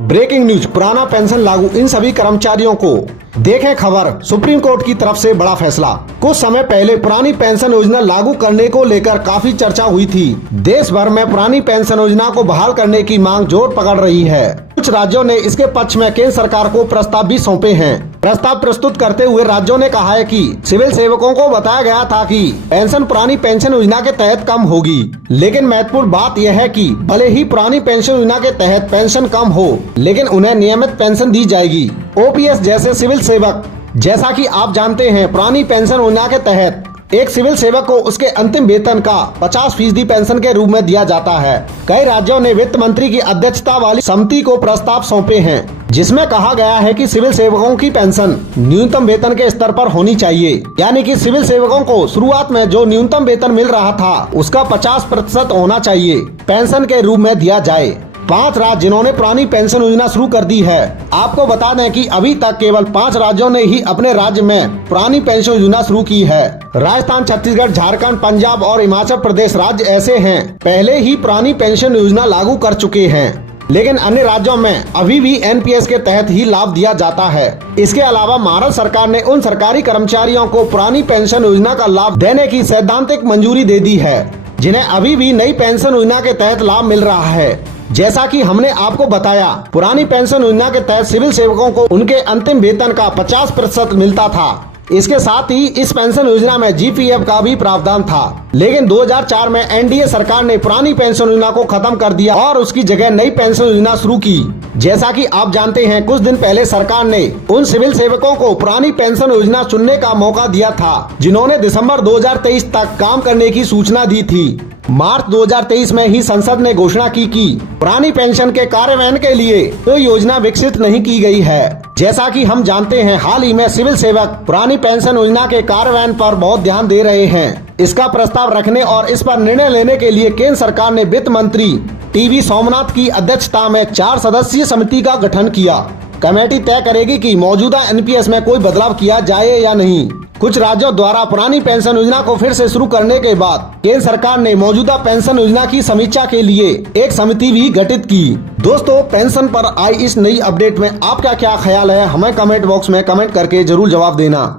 Breaking news, पुराना pension लागू इन सभी कर्मचारियों को। देखें खबर, सुप्रीम कोर्ट की तरफ से बड़ा फैसला। कुछ समय पहले पुरानी पेंशन योजना लागू करने को लेकर काफी चर्चा हुई थी। देश भर में पुरानी पेंशन योजना को बहाल करने की मांग जोर पकड़ रही है। कुछ राज्यों ने इसके पक्ष में केंद्र सरकार को प्रस्ताव भी सौंपे हैं। प्रस्ताव प्रस्तुत करते हुए राज्यों ने कहा है कि सिविल सेवकों को बताया गया था कि पेंशन पुरानी पेंशन योजना के तहत कम होगी, लेकिन महत्वपूर्ण बात यह है कि भले ही पुरानी पेंशन योजना के तहत पेंशन कम हो, लेकिन उन्हें नियमित पेंशन दी जाएगी। ओपीएस जैसे सिविल सेवक, जैसा कि आप जानते हैं, पुरानी पेंशन योजना के तहत एक सिविल सेवक को उसके अंतिम वेतन का 50% पेंशन के रूप में दिया जाता है। कई राज्यों ने वित्त मंत्री की अध्यक्षता वाली समिति को प्रस्ताव सौंपे हैं, जिसमें कहा गया है कि सिविल सेवकों की पेंशन न्यूनतम वेतन के स्तर पर होनी चाहिए, यानी कि सिविल सेवकों को शुरुआत में जो न्यूनतम वेतन मिल रहा था उसका 50% होना चाहिए पेंशन के रूप में दिया जाए। 5 राज्य जिन्होंने पुरानी पेंशन योजना शुरू कर दी है। आपको बता दें कि अभी तक केवल 5 राज्यों ने ही अपने राज्य में पुरानी पेंशन योजना शुरू की है। राजस्थान, छत्तीसगढ़, झारखंड, पंजाब और हिमाचल प्रदेश राज्य ऐसे हैं, पहले ही पुरानी पेंशन योजना लागू कर चुके हैं, लेकिन अन्य राज्यों में अभी भी एनपीएस के तहत ही लाभ दिया जाता है। इसके अलावा महाराष्ट्र सरकार ने उन सरकारी कर्मचारियों को पुरानी पेंशन योजना का लाभ देने की सैद्धांतिक मंजूरी दे दी है, जिन्हें अभी भी नई पेंशन योजना के तहत लाभ मिल रहा है। जैसा कि हमने आपको बताया, पुरानी पेंशन योजना के तहत सिविल सेवकों को उनके अंतिम वेतन का 50% मिलता था। इसके साथ ही इस पेंशन योजना में जीपीएफ का भी प्रावधान था, लेकिन 2004 में एनडीए सरकार ने पुरानी पेंशन योजना को खत्म कर दिया और उसकी जगह नई पेंशन योजना शुरू की। जैसा कि आप जानते हैं, कुछ दिन पहले सरकार ने उन सिविल सेवकों को पुरानी पेंशन योजना चुनने का मौका दिया था, जिन्होंने दिसंबर 2023 तक काम करने की सूचना दी थी। मार्च 2023 में ही संसद ने घोषणा की कि पुरानी पेंशन के कार्यान्वयन के लिए कोई योजना विकसित नहीं की गई है। जैसा कि हम जानते हैं, हाल ही में सिविल सेवक पुरानी पेंशन योजना के कार्यान्वयन पर बहुत ध्यान दे रहे हैं। इसका प्रस्ताव रखने और इस पर निर्णय लेने के लिए केंद्र सरकार ने वित्त मंत्री टीवी सोमनाथ की अध्यक्षता में 4 सदस्यीय समिति का गठन किया। कमेटी तय करेगी कि मौजूदा एनपीएस में कोई बदलाव किया जाए या नहीं। कुछ राज्यों द्वारा पुरानी पेंशन योजना को फिर से शुरू करने के बाद केंद्र सरकार ने मौजूदा पेंशन योजना की समीक्षा के लिए एक समिति भी गठित की। दोस्तों, पेंशन पर आई इस नई अपडेट में आपका क्या ख्याल है, हमें कमेंट बॉक्स में कमेंट करके जरूर जवाब देना।